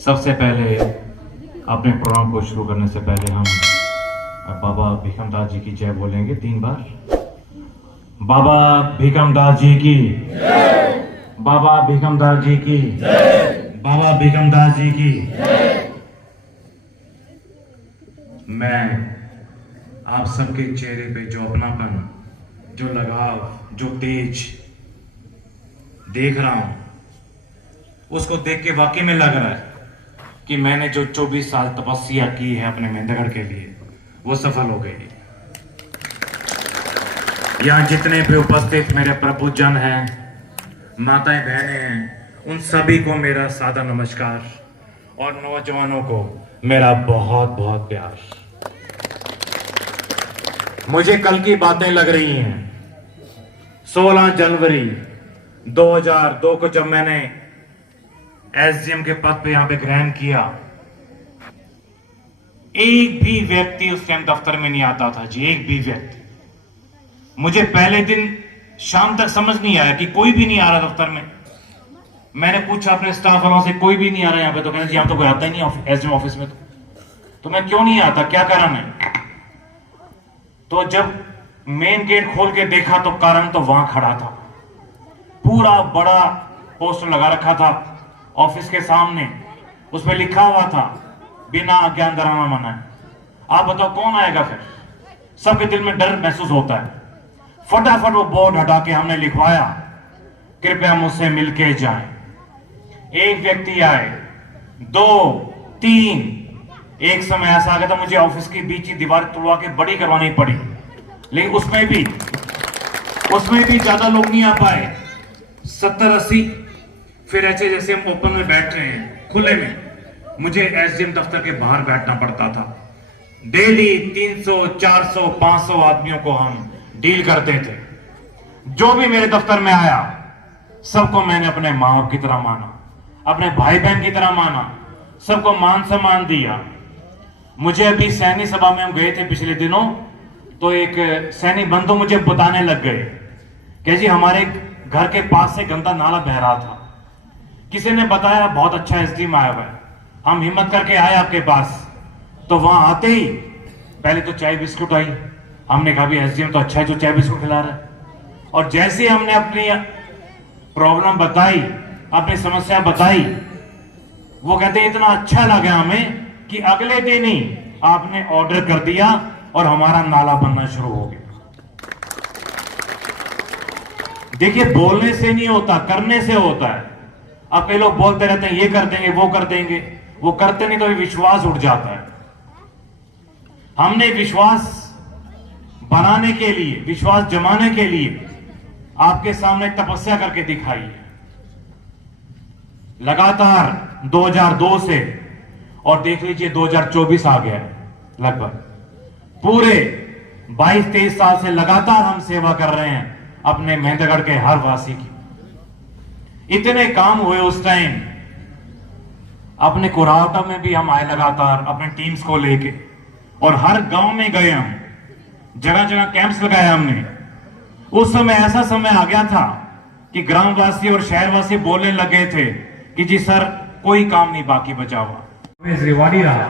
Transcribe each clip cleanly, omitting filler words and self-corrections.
सबसे पहले अपने प्रोग्राम को शुरू करने से पहले हम बाबा भीकमदास जी की जय बोलेंगे 3 बार। बाबा भीकमदास जी की जय। बाबा भीकमदास जी की जय। बाबा भीकमदास जी की जय। मैं आप सबके चेहरे पे जो अपनापन, जो लगाव, जो तेज देख रहा हूं, उसको देख के वाकई में लग रहा है कि मैंने जो 24 साल तपस्या की है अपने मेहंदगढ़ के लिए, वो सफल हो गई। यहां जितने भी उपस्थित मेरे प्रभुजन हैं, माताएं बहनें हैं, उन सभी को मेरा सादा नमस्कार और नौजवानों को मेरा बहुत बहुत प्यार। मुझे कल की बातें लग रही हैं। 16 जनवरी 2002 को जब मैंने एसडीएम के पद पे यहां पे ग्रहण किया, एक भी व्यक्ति उस टाइम दफ्तर में नहीं आता था जी, एक भी व्यक्ति। मुझे पहले दिन शाम तक समझ नहीं आया कि कोई भी नहीं आ रहा दफ्तर में। मैंने पूछा अपने स्टाफ वालों से, कोई भी नहीं आ रहा यहाँ पे, तो कहना जी यहाँ तो कोई आता ही नहीं एसडीएम ऑफिस में। तो मैं क्यों नहीं आता, क्या कारण है? तो जब मेन गेट खोल के देखा तो कारण तो वहां खड़ा था। पूरा बड़ा पोस्टर लगा रखा था ऑफिस के सामने, उस पर लिखा हुआ था बिना आज्ञा अंदर आना मना है। आप बताओ कौन आएगा? फिर सबके दिल में डर महसूस होता है। फटाफट वो बोर्ड हटा के हमने लिखवाया, कृपया मुझसे मिलके जाएं। एक व्यक्ति आए, 2, 3, एक समय ऐसा आ गया था मुझे ऑफिस की बीच की दीवार तोड़वा के बड़ी करवानी पड़ी, लेकिन उसमें भी ज्यादा लोग नहीं आ पाए, 70-80। फिर ऐसे जैसे हम ओपन में बैठ रहे हैं, खुले में, मुझे एसडीएम दफ्तर के बाहर बैठना पड़ता था। डेली 300, 400, 500 आदमियों को हम डील करते थे। जो भी मेरे दफ्तर में आया, सबको मैंने अपने माँ बाप की तरह माना, अपने भाई बहन की तरह माना, सबको मान सम्मान दिया। मुझे अभी सैनिक सभा में हम गए थे पिछले दिनों, तो एक सैनिक बंधु मुझे बताने लग गए कि जी हमारे घर के पास से गंदा नाला बह रहा था, किसी ने बताया बहुत अच्छा एसडीएम आया हुआ है, हम हिम्मत करके आए आपके पास। तो वहां आते ही पहले तो चाय बिस्कुट आई, हमने कहा भी एसडीएम तो अच्छा है जो चाय बिस्कुट खिला रहा है। और जैसे हमने अपनी प्रॉब्लम बताई, अपनी समस्या बताई, वो कहते इतना अच्छा लगा हमें कि अगले दिन ही आपने ऑर्डर कर दिया और हमारा नाला बनना शुरू हो गया। देखिए, बोलने से नहीं होता, करने से होता है। अब कई लोग बोलते रहते हैं ये कर देंगे वो कर देंगे, वो करते नहीं तो विश्वास उठ जाता है। हमने विश्वास बनाने के लिए, विश्वास जमाने के लिए आपके सामने तपस्या करके दिखाई है लगातार 2002 से, और देख लीजिए 2024 आ गया लगभग। पूरे 22-23 साल से लगातार हम सेवा कर रहे हैं अपने मेहंदगढ़ के हर वासी की। इतने काम हुए उस टाइम, अपने कुरावटा में भी हम आए लगातार अपने टीम्स को लेके, और हर गांव में गए हम, जगह जगह कैंप्स लगाए हमने। उस समय ऐसा समय आ गया था कि ग्रामवासी और शहरवासी बोलने लगे थे कि जी सर कोई काम नहीं बाकी बचा हुआ। रिवाड़ी रहा,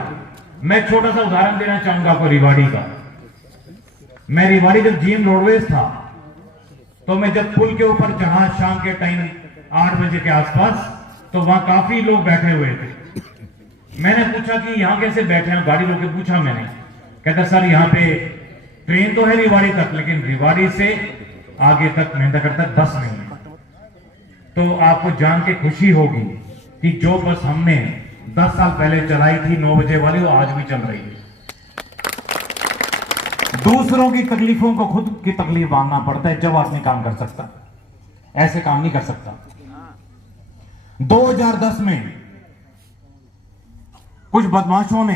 मैं छोटा सा उदाहरण देना चाहूंगा आपको रिवाड़ी का। मैं रिवाड़ी जब जीएम रोडवेज था, तो मैं जब पुल के ऊपर चढ़ा शाम के टाइम 8 बजे के आसपास, तो वहां काफी लोग बैठे हुए थे। मैंने पूछा कि यहां कैसे बैठे हैं, गाड़ी रोके पूछा मैंने। कहता सर यहाँ पे ट्रेन तो है रिवाड़ी तक, लेकिन रिवाड़ी से आगे तक मेहंदगढ़ तक बस नहीं है। तो आपको जान के खुशी होगी कि जो बस हमने 10 साल पहले चलाई थी 9 बजे वाली, वो आज भी चल रही है। दूसरों की तकलीफों को खुद की तकलीफ मानना पड़ता है जब आदमी काम कर सकता, ऐसे काम नहीं कर सकता। 2010 में कुछ बदमाशों ने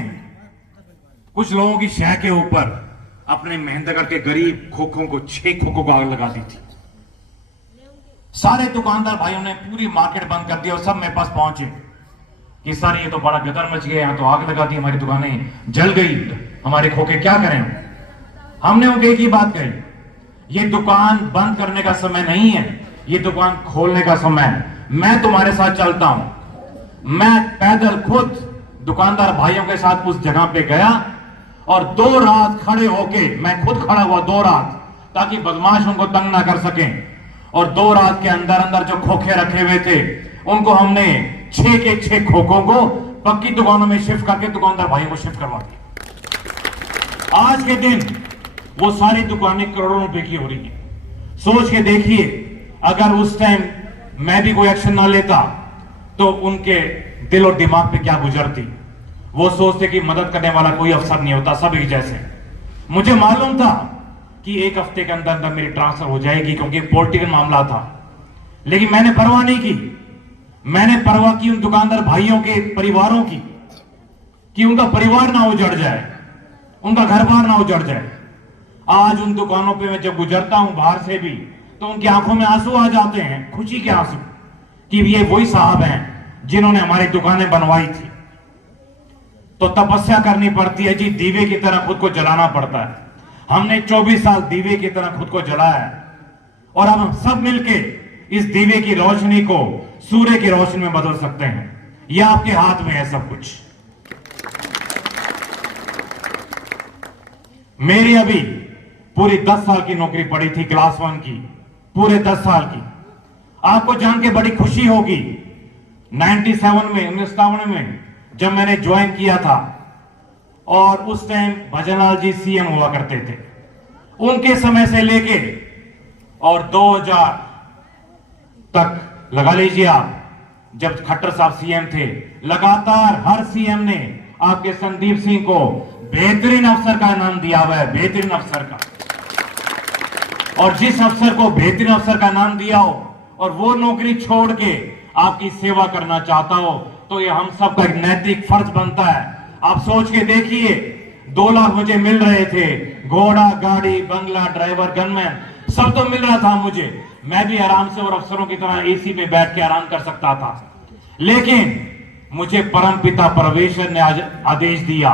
कुछ लोगों की शह के ऊपर अपने मेहंदगढ़ के गरीब खोखों को 6 खोखों को आग लगा दी थी। सारे दुकानदार भाइयों ने पूरी मार्केट बंद कर दी और सब मेरे पास पहुंचे कि सर ये तो बड़ा गदर मच गया, यहां तो आग लगा दी, हमारी दुकानें जल गई, हमारे खोखे क्या करें। हमने उनके एक ही बात कही, ये दुकान बंद करने का समय नहीं है, ये दुकान खोलने का समय है। मैं तुम्हारे साथ चलता हूं, मैं पैदल खुद दुकानदार भाइयों के साथ उस जगह पे गया और 2 रात खड़े होके मैं खुद खड़ा हुआ 2 रात, ताकि बदमाश उनको तंग ना कर सकें। और 2 रात के अंदर अंदर जो खोखे रखे हुए थे उनको हमने 6 के 6 खोखों को पक्की दुकानों में शिफ्ट करके दुकानदार भाइयों को शिफ्ट करवा दिया। आज के दिन वो सारी दुकानें करोड़ों रुपए की हो रही है। सोच के देखिए, अगर उस टाइम मैं भी कोई एक्शन ना लेता तो उनके दिल और दिमाग पे क्या गुजरती। वो सोचते कि मदद करने वाला कोई अफसर नहीं होता, सब एक जैसे। मुझे मालूम था कि 1 हफ्ते के अंदर अंदर मेरी ट्रांसफर हो जाएगी, क्योंकि पॉलिटिकल मामला था। लेकिन मैंने परवाह नहीं की। मैंने परवाह की उन दुकानदार भाइयों के परिवारों की, कि उनका परिवार ना उजड़ जाए, उनका घर बार ना उजड़ जाए। आज उन दुकानों पे मैं जब गुजरता हूं बाहर से भी, तो उनकी आंखों में आंसू आ जाते हैं, खुशी के आंसू, कि ये वही साहब हैं जिन्होंने हमारी दुकानें बनवाई थी। तो तपस्या करनी पड़ती है जी, दीवे की तरह खुद को जलाना पड़ता है। हमने 24 साल दीवे की तरह खुद को जलाया है, और अब हम सब मिलके इस दीवे की रोशनी को सूर्य की रोशनी में बदल सकते हैं। यह आपके हाथ में है सब कुछ। मेरी अभी पूरी 10 साल की नौकरी पड़ी थी, क्लास 1 की, पूरे 10 साल की। आपको जान के बड़ी खुशी होगी, 1957 में जब मैंने ज्वाइन किया था, और उस टाइम भजनलाल जी सीएम हुआ करते थे। उनके समय से लेके और 2000 तक लगा लीजिए आप, जब खट्टर साहब सीएम थे, लगातार हर सीएम ने आपके संदीप सिंह को बेहतरीन अफसर का नाम दिया हुआ है, बेहतरीन अफसर का। और जिस अफसर को बेहतरीन अफसर का नाम दिया हो और वो नौकरी छोड़ के आपकी सेवा करना चाहता हो, तो ये हम सब का एक नैतिक फर्ज बनता है। आप सोच के देखिए, 2 लाख मुझे मिल रहे थे, घोड़ा, गाड़ी, बंगला, ड्राइवर, गनमैन, सब तो मिल रहा था मुझे। मैं भी आराम से और अफसरों की तरह एसी में बैठ के आराम कर सकता था। लेकिन मुझे परमपिता परमेश्वर ने आज आदेश दिया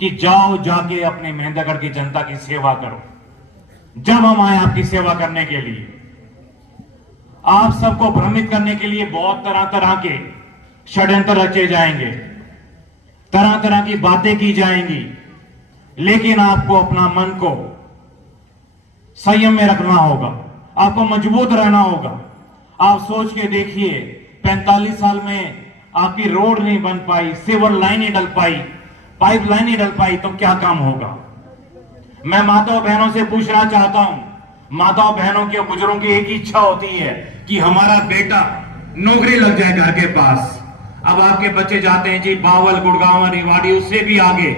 कि जाओ, जाके अपने मेहंदगढ़ की जनता की सेवा करो। जब हम आए आपकी सेवा करने के लिए, आप सबको भ्रमित करने के लिए बहुत तरह तरह के षड्यंत्र रचे जाएंगे, तरह तरह की बातें की जाएंगी, लेकिन आपको अपना मन को संयम में रखना होगा, आपको मजबूत रहना होगा। आप सोच के देखिए, 45 साल में आपकी रोड नहीं बन पाई, सीवर लाइन नहीं डल पाई, पाइप लाइन नहीं डल पाई, तो क्या काम होगा। मैं माताओं बहनों से पूछना चाहता हूं, माताओं बहनों के बुजुर्गों की एक ही इच्छा होती है कि हमारा बेटा नौकरी लग जाए घर के पास। अब आपके बच्चे जाते हैं जी बावल, गुड़गांव, रेवाड़ी, उससे भी आगे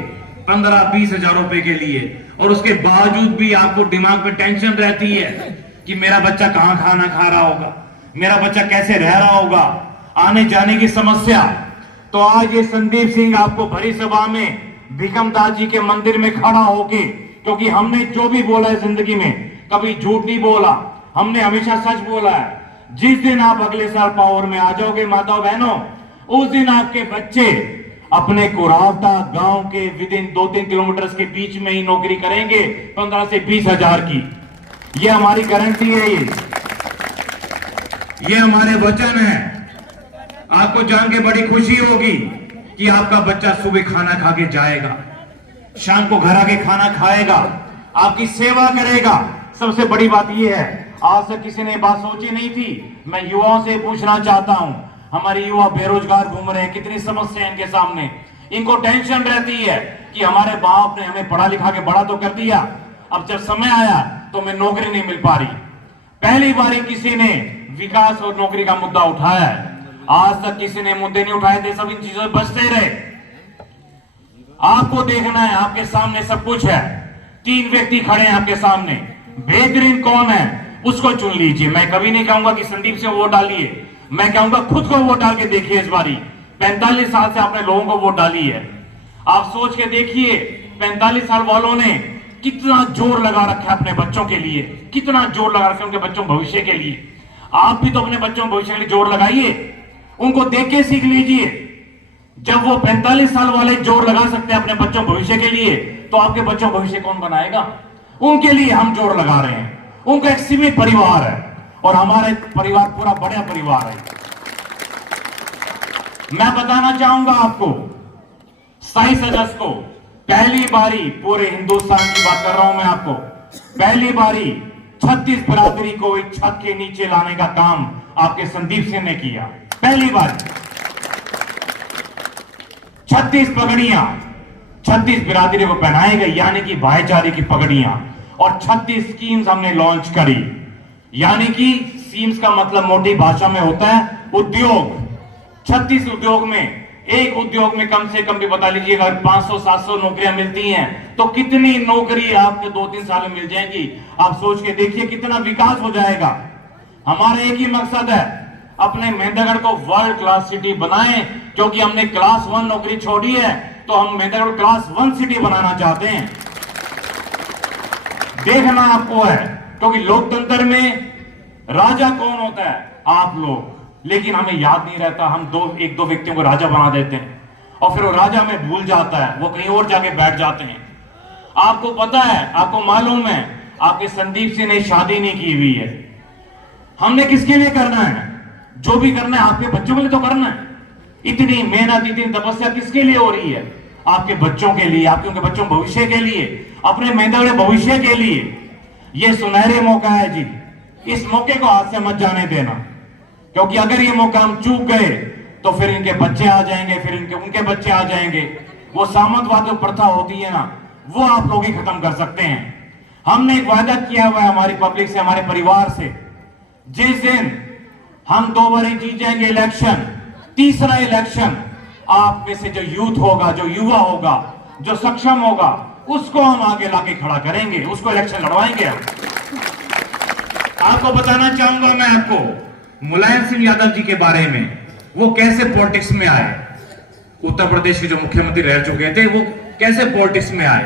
15-20 हजार रुपए के लिए, और उसके बावजूद भी आपको दिमाग में टेंशन रहती है कि मेरा बच्चा कहां खाना खा रहा होगा, मेरा बच्चा कैसे रह रहा होगा, आने जाने की समस्या। तो आज ये संदीप सिंह आपको भरी सभा में भिकमदास जी के मंदिर में खड़ा होके, क्योंकि हमने जो भी बोला है जिंदगी में कभी झूठ नहीं बोला, हमने हमेशा सच बोला है। जिस दिन आप अगले साल पावर में आ जाओगे माताओं बहनों, उस दिन आपके बच्चे अपने कुरावटा गांव के विदिन 2-3 किलोमीटर के बीच में ही नौकरी करेंगे 15 से 20 हजार की। ये हमारी गारंटी है, ये हमारे वचन है। आपको जान के बड़ी खुशी होगी कि आपका बच्चा सुबह खाना खा के जाएगा, शाम को घर आके खाना खाएगा, आपकी सेवा करेगा। सबसे बड़ी बात यह है, आज तक किसी ने बात सोची नहीं थी। मैं युवाओं से पूछना चाहता हूं, हमारे युवा बेरोजगार घूम रहे हैं, कितनी समस्या है इनके सामने। इनको टेंशन रहती है कि हमारे बाप ने हमें पढ़ा लिखा के बड़ा तो कर दिया, अब जब समय आया तो हमें नौकरी नहीं मिल पा रही। पहली बारी किसी ने विकास और नौकरी का मुद्दा उठाया है, आज तक किसी ने मुद्दे नहीं उठाए थे, सब इन चीजों से बचते रहे। आपको देखना है, आपके सामने सब कुछ है। 3 व्यक्ति खड़े हैं आपके सामने, बेहतरीन कौन है उसको चुन लीजिए। मैं कभी नहीं कहूंगा कि संदीप से वोट डालिए, मैं कहूंगा खुद को वोट डाल के देखिए। इस बारी 45 साल से आपने लोगों को वोट डाली है। आप सोच के देखिए, 45 साल वालों ने कितना जोर लगा रखा है अपने बच्चों के लिए, कितना जोर लगा रखा है उनके बच्चों भविष्य के लिए। आप भी तो अपने बच्चों भविष्य के लिए जोर लगाइए, उनको देख के सीख लीजिए। जब वो 45 साल वाले जोर लगा सकते हैं अपने बच्चों भविष्य के लिए, तो आपके बच्चों भविष्य कौन बनाएगा। उनके लिए हम जोर लगा रहे हैं। उनका एक सीमित परिवार है और हमारा परिवार पूरा बड़ा परिवार है। मैं बताना चाहूंगा आपको 27 अगस्त को पहली बारी, पूरे हिंदुस्तान की बात कर रहा हूं मैं आपको, पहली बारी 36 बिरादरी को एक छत के नीचे लाने का काम आपके संदीप सिंह ने किया। पहली बार 36 पगड़ियां 36 बिरादरी को पहनाई गई, यानी कि भाईचारे की पगड़ियां, और 36 स्कीम्स हमने लॉन्च करी। यानी कि स्कीम्स का मतलब मोटी भाषा में होता है उद्योग। 36 उद्योग में, एक उद्योग में कम से कम भी बता लीजिए अगर 500-700 नौकरियां मिलती हैं तो कितनी नौकरी आपके 2-3 साल में मिल जाएंगी। आप सोच के देखिए कितना विकास हो जाएगा। हमारा एक ही मकसद है, अपने मेहंदगढ़ को वर्ल्ड क्लास सिटी बनाएं, क्योंकि हमने क्लास 1 नौकरी छोड़ी है तो हम मेहंदगढ़ क्लास 1 सिटी बनाना चाहते हैं। देखना आपको है, क्योंकि लोकतंत्र में राजा कौन होता है? आप लोग। लेकिन हमें याद नहीं रहता, हम एक दो व्यक्तियों को राजा बना देते हैं और फिर वो राजा हमें भूल जाता है, वो कहीं और जाके बैठ जाते हैं। आपको पता है, आपको मालूम है, आपके संदीप सिंह ने शादी नहीं की हुई है। हमने किसके लिए करना है? जो भी करना है आपके बच्चों के लिए तो करना है। इतनी मेहनत, इतनी तपस्या किसके लिए हो रही है? आपके बच्चों के लिए, आपके उनके बच्चों भविष्य के लिए, अपने मेहनत भविष्य के लिए। यह सुनहरे मौका है जी, इस मौके को हाथ से मत जाने देना, क्योंकि अगर ये मौका हम चूक गए तो फिर इनके बच्चे आ जाएंगे, फिर उनके बच्चे आ जाएंगे। वो सामंतवाद जो प्रथा होती है ना, वो आप लोग ही खत्म कर सकते हैं। हमने एक वायदा किया हुआ है हमारी पब्लिक से, हमारे परिवार से, जिस दिन हम 2 बार जीत जाएंगे इलेक्शन, तीसरा इलेक्शन आप में से जो यूथ होगा, जो युवा होगा, जो सक्षम होगा, उसको हम आगे लाके खड़ा करेंगे, उसको इलेक्शन लड़वाएंगे हम। आपको बताना चाहूंगा मैं आपको मुलायम सिंह यादव जी के बारे में, वो कैसे पॉलिटिक्स में आए। उत्तर प्रदेश के जो मुख्यमंत्री रह चुके थे, वो कैसे पॉलिटिक्स में आए।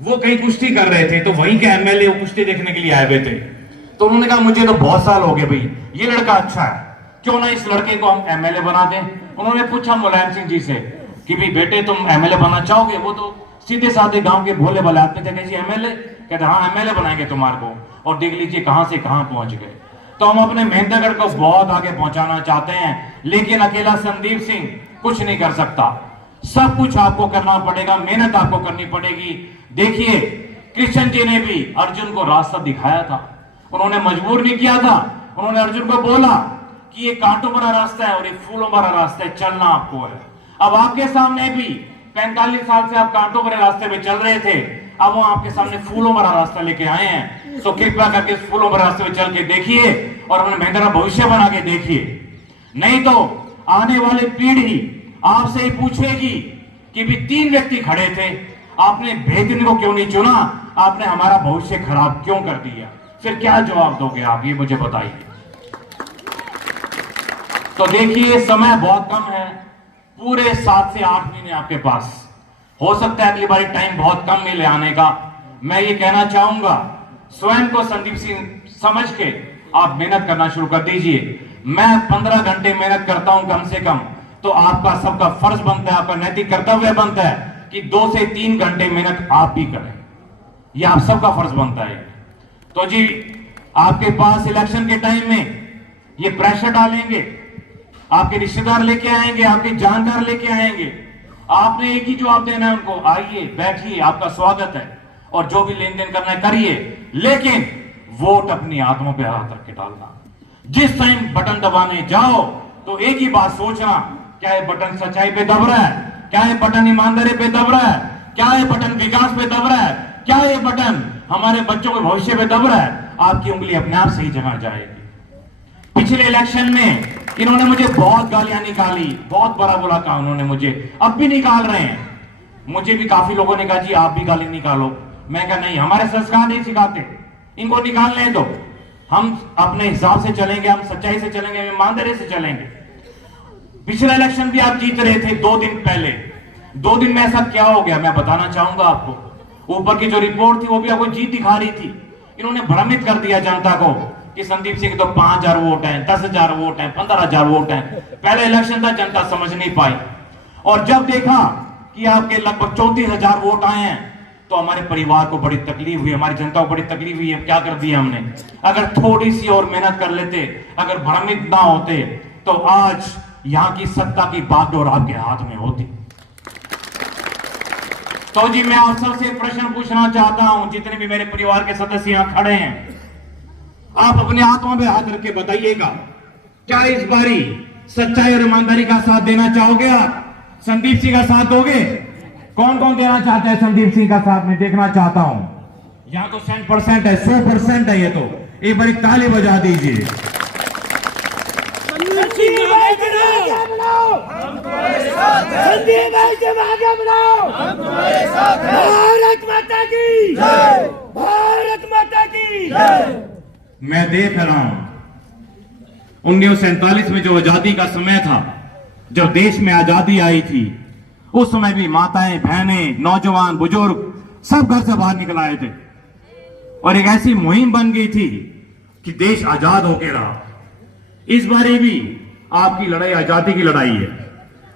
वो कहीं कुश्ती कर रहे थे तो वहीं के एमएलए वो कुश्ती देखने के लिए आए हुए थे, तो उन्होंने कहा मुझे तो बहुत साल हो गए भाई, ये लड़का अच्छा है, क्यों ना इस लड़के को हम एमएलए बना दें। उन्होंने पूछा मुलायम सिंह जी से कि भाई बेटे तुम एमएलए बनना चाहोगे? वो तो सीधे साधे गांव के भोले भाले आदमी थे, कैसे एमएलए? कहते हाँ एमएलए बनाएंगे तुम्हारे को, और देख लीजिए कहां से कहां पहुंच गए। तो हम अपने मेहंदगढ़ को बहुत आगे पहुंचाना चाहते हैं, लेकिन अकेला संदीप सिंह कुछ नहीं कर सकता। सब कुछ आपको करना पड़ेगा, मेहनत आपको करनी पड़ेगी। देखिए कृष्ण जी ने भी अर्जुन को रास्ता दिखाया था, उन्होंने मजबूर नहीं किया था। उन्होंने अर्जुन को बोला कि ये कांटों भरा रास्ता है और ये फूलों भरा रास्ता है, चलना आपको है। अब आपके सामने भी 45 साल से आप कांटों भरे रास्ते पे चल रहे थे, अब वो आपके सामने फूलों भरा रास्ता लेके आए हैं। तो कृपया करके इस फूलों भरे रास्ते पे चल के देखिए और अपने मेहनत भविष्य बना के देखिए। नहीं तो आने वाली पीढ़ी आपसे ही पूछेगी कि भी 3 व्यक्ति खड़े थे, आपने भेदन को क्यों नहीं चुना, आपने हमारा भविष्य खराब क्यों कर दिया? फिर क्या जवाब दोगे आप, ये मुझे बताइए। तो देखिए समय बहुत कम है, पूरे 7 से 8 महीने आपके पास। हो सकता है अगली बारी टाइम बहुत कम मिले आने का। मैं ये कहना चाहूंगा, स्वयं को संदीप सिंह समझ के आप मेहनत करना शुरू कर दीजिए। मैं 15 घंटे मेहनत करता हूं कम से कम, तो आपका सबका फर्ज बनता है, आपका नैतिक कर्तव्य बनता है कि 2 से 3 घंटे मेहनत आप भी करें। यह आप सबका फर्ज बनता है। तो जी आपके पास इलेक्शन के टाइम में ये प्रेशर डालेंगे, आपके रिश्तेदार लेके आएंगे, आपके जानकार लेके आएंगे, आपने एक ही जवाब देना है उनको, आइए बैठिए, आपका स्वागत है और जो भी लेन देन करना है करिए, लेकिन वोट अपनी आत्मा पे हाथ रख के डालना। जिस टाइम बटन दबाने जाओ तो एक ही बात सोचना, क्या ये बटन सच्चाई पे दब रहा है, क्या ये बटन ईमानदारी पे दब रहा है, क्या ये बटन विकास पे दब रहा है, क्या ये बटन हमारे बच्चों के भविष्य पे दब रहा है। आपकी उंगली अपने आप सही जगह जाएगी। पिछले इलेक्शन में इन्होंने मुझे बहुत गालियां निकाली, बहुत बड़ा बुरा कहा उन्होंने मुझे, अब भी निकाल रहे हैं। मुझे भी काफी लोगों ने कहा जी आप भी गाली निकालो। मैं कहा नहीं, हमारे संस्कार नहीं सिखाते, इनको निकालने दो, हम अपने हिसाब से चलेंगे, हम सच्चाई से चलेंगे, ईमानदारी से चलेंगे। पिछला इलेक्शन भी आप जीत रहे थे 2 दिन पहले। 2 दिन में ऐसा क्या हो गया मैं बताना चाहूंगा आपको। ऊपर की जो रिपोर्ट थी वो भी आपको जीत दिखा रही थी। इन्होंने भ्रमित कर दिया जनता को कि संदीप सिंह तो 5,000 वोट हैं, 10,000 वोट हैं, 15,000 वोट हैं। पहले इलेक्शन था, जनता समझ नहीं पाई, और जब देखा कि आपके लगभग 34,000 वोट आए हैं तो हमारे परिवार को बड़ी तकलीफ हुई, हमारी जनता को बड़ी तकलीफ हुई है। क्या कर दिया हमने, अगर थोड़ी सी और मेहनत कर लेते, अगर भ्रमित ना होते, तो आज यहां की सत्ता की बागडोर आपके हाथ में होती। तो जी मैं आप सबसे प्रश्न पूछना चाहता हूं, जितने भी मेरे परिवार के सदस्य यहां खड़े हैं, आप अपने हाथों पे हाथ रख के बताइएगा, क्या इस बारी सच्चाई और ईमानदारी का साथ देना चाहोगे? आप संदीप सिंह का साथ दोगे? कौन कौन देना चाहता है संदीप सिंह का साथ? मैं देखना चाहता हूं। यहां तो 100% है, 100% है। ये तो एक बार ताली बजा दीजिए। संदीप भाई से आगे बढ़ाओ, भारत माता की जय, भारत माता की जय। मैं देख रहा हूं 1947 में जो आजादी का समय था, जब देश में आजादी आई थी, उस समय भी माताएं, बहनें, नौजवान, बुजुर्ग सब घर से बाहर निकल आए थे और एक ऐसी मुहिम बन गई थी कि देश आजाद होके रहा। इस बारी भी आपकी लड़ाई आजादी की लड़ाई है।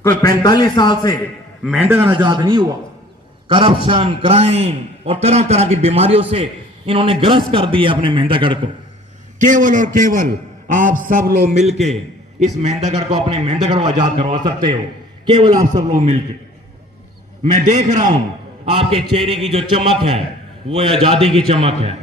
कोई 45 साल से मेहनतगढ़ आजाद नहीं हुआ। करप्शन, क्राइम और तरह तरह की बीमारियों से इन्होंने ग्रस्त कर दिया अपने मेहनतगढ़ को। केवल और केवल आप सब लोग मिलके इस मेहनतगढ़ को, अपने मेहनतगढ़ को आजाद करवा सकते हो, केवल आप सब लोग मिलके। मैं देख रहा हूं आपके चेहरे की जो चमक है वो आजादी की चमक है।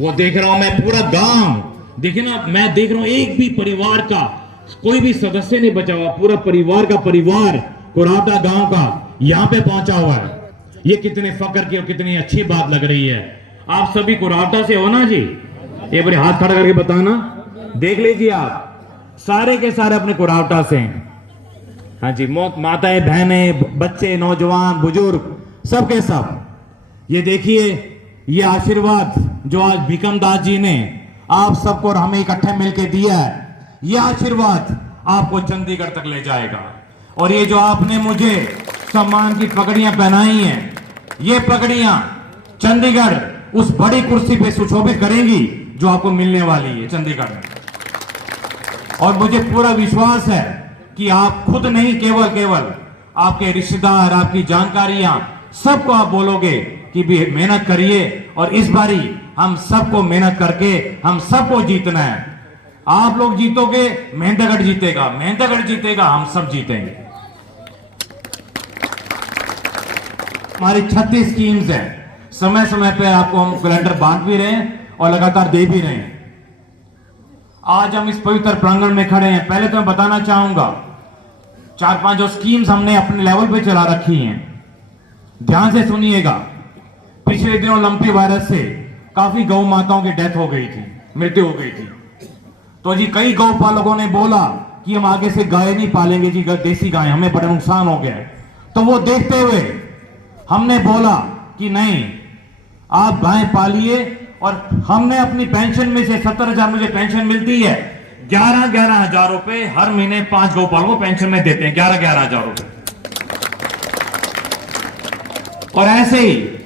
वो देख रहा हूं मैं, पूरा गांव देखिए ना, मैं देख रहा हूं एक भी परिवार का कोई भी सदस्य नहीं बचा हुआ। पूरा परिवार का परिवार कुरावटा गांव का यहां पे पहुंचा हुआ है। ये कितने फक्र की और कितनी अच्छी बात लग रही है। आप सभी कुरावटा से हो ना जी? एक बार हाथ खड़ा करके बताना। देख लीजिए आप सारे के सारे अपने कुरावटा से हैं। हाँ जी, माताएं, बहनें, बच्चे, नौजवान, बुजुर्ग, सबके सब। ये देखिए, ये आशीर्वाद जो आज भीकम दास जी ने आप सबको और हमें इकट्ठे मिलकर दिया है, ये आशीर्वाद आपको चंडीगढ़ तक ले जाएगा। और ये जो आपने मुझे सम्मान की पगड़ियां पहनाई हैं, ये पगड़ियां चंडीगढ़ उस बड़ी कुर्सी पे सुशोभित करेंगी जो आपको मिलने वाली है चंडीगढ़ में। और मुझे पूरा विश्वास है कि आप खुद नहीं, केवल आपके रिश्तेदार, आपकी जानकारियां, सबको आप बोलोगे कि भी मेहनत करिए और इस बारी हम सबको मेहनत करके हम सबको जीतना है। आप लोग जीतोगे, मेहनतगढ़ जीतेगा, मेहनतगढ़ जीतेगा, हम सब जीतेंगे। हमारी 36 स्कीम्स हैं, समय समय पे आपको हम कैलेंडर बांट भी रहे हैं और लगातार दे भी रहे हैं। आज हम इस पवित्र प्रांगण में खड़े हैं। पहले तो मैं बताना चाहूंगा, 4-5 जो स्कीम्स हमने अपने लेवल पे चला रखी हैं, ध्यान से सुनिएगा। पिछले दिनों लंपी वायरस से काफी गौ माताओं की डेथ हो गई थी, मृत्यु हो गई थी। तो जी कई गौ पालकों ने बोला कि हम आगे से गाय नहीं पालेंगे जी, देसी गाय, हमें बड़ा नुकसान हो गया है। तो वो देखते हुए हमने बोला कि नहीं, आप गाय पालिए। और हमने अपनी पेंशन में से 70,000 मुझे पेंशन मिलती है, 11-11 हजार रुपए हर महीने 5 गौपाल को पेंशन में देते हैं, 11-11 हजार रुपए। और ऐसे ही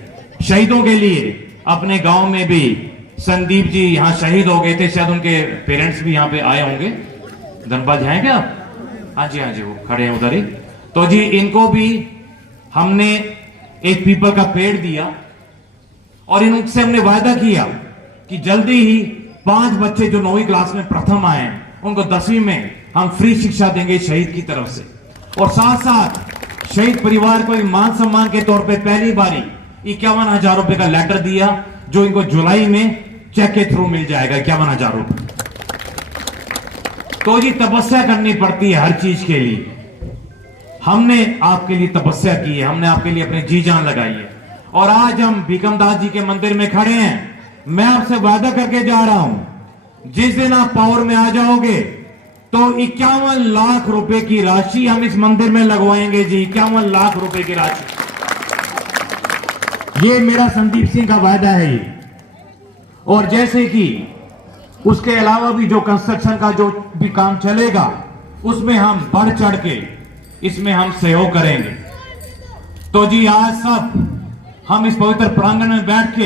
शहीदों के लिए अपने गांव में भी संदीप जी यहां शहीद हो गए थे, शायद उनके पेरेंट्स भी यहां पे आए होंगे। धनबाद हैं क्या? हाँ जी, हाँ जी, वो खड़े हैं उधर ही। तो जी इनको भी हमने एक पीपल का पेड़ दिया और इनसे हमने वायदा किया कि जल्दी ही 5 बच्चे जो 9वीं क्लास में प्रथम आए उनको 10वीं में हम फ्री शिक्षा देंगे शहीद की तरफ से। और साथ साथ शहीद परिवार को मान सम्मान के तौर पे पहली बारी 51,000 रुपए का लेटर दिया, जो इनको जुलाई में चेक के थ्रू मिल जाएगा, 51,000 रुपए। तो जी तपस्या करनी पड़ती है हर चीज के लिए। हमने आपके लिए तपस्या की है, हमने आपके लिए अपनी जी जान लगाई है। और आज हम भीकम दास जी के मंदिर में खड़े हैं। मैं आपसे वादा करके जा रहा हूं, जिस दिन आप पावर में आ जाओगे तो 51 लाख रुपए की राशि हम इस मंदिर में लगवाएंगे जी, 51 लाख रुपए की राशि। ये मेरा संदीप सिंह का वायदा है ये। और जैसे कि उसके अलावा भी जो कंस्ट्रक्शन का जो भी काम चलेगा, उसमें हम बढ़ चढ़ के इसमें हम सहयोग करेंगे। तो जी आज सब हम इस पवित्र प्रांगण में बैठ के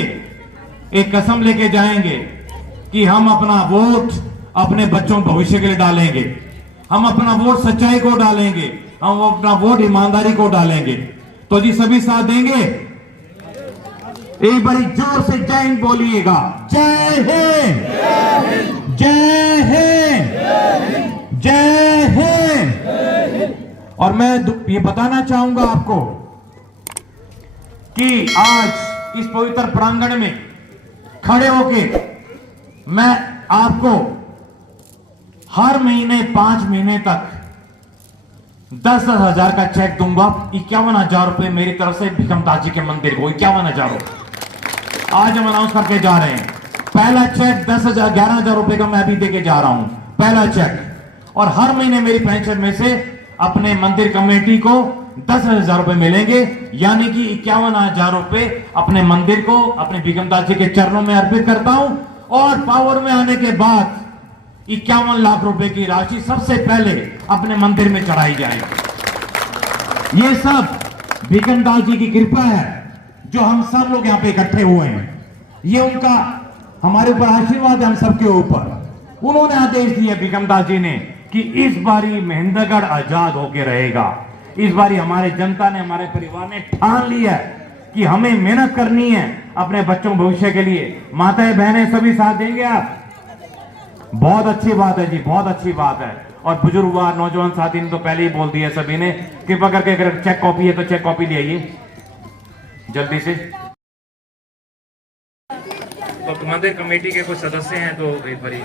एक कसम लेके जाएंगे कि हम अपना वोट अपने बच्चों भविष्य के लिए डालेंगे, हम अपना वोट सच्चाई को डालेंगे, हम अपना वोट ईमानदारी को डालेंगे। तो जी सभी साथ देंगे? एक बड़ी जोर से जय हिंद बोलिएगा। जय हिंद, जय हिंद, जय हिंद। और मैं ये बताना चाहूंगा आपको कि आज इस पवित्र प्रांगण में खड़े होके मैं आपको हर महीने 5 महीने तक 10-10 हजार का चेक दूंगा। 51,000 रुपए मेरी तरफ से भिकमदास जी के मंदिर को, 51,000 रुपए आज हम अनाउंस करके जा रहे हैं। पहला चेक 10,000 11,000 रुपए का मैं अभी देके जा रहा हूं, पहला चेक। और हर महीने मेरी पेंशन में से अपने मंदिर कमेटी को 10,000 रुपए मिलेंगे, यानी कि 51,000 रुपए अपने मंदिर को, अपने भिकमदास जी के चरणों में अर्पित करता हूं। और पावर में आने के बाद 51 लाख रुपए की राशि सबसे पहले अपने मंदिर में चढ़ाई जाएगी। ये सब भिकमदास जी की कृपा है जो हम सब लोग यहां पे इकट्ठे हुए हैं। ये उनका हमारे ऊपर आशीर्वाद है, हम सबके ऊपर। उन्होंने आदेश दिया भिकमदास जी ने कि इस बारी महेंद्रगढ़ आजाद होके रहेगा। इस बारी हमारे जनता ने, हमारे परिवार ने ठान लिया है कि हमें मेहनत करनी है अपने बच्चों भविष्य के लिए। माताएं बहनें सभी साथ देंगे आप? बहुत अच्छी बात है जी, बहुत अच्छी बात है। और बुजुर्ग हुआ, नौजवान साथी ने तो पहले ही बोल दिया सभी ने, कृपा करके अगर चेक कॉपी है तो चेक कॉपी ले आइए जल्दी से। तो मंदिर कमेटी के कुछ सदस्य हैं तो एक बारी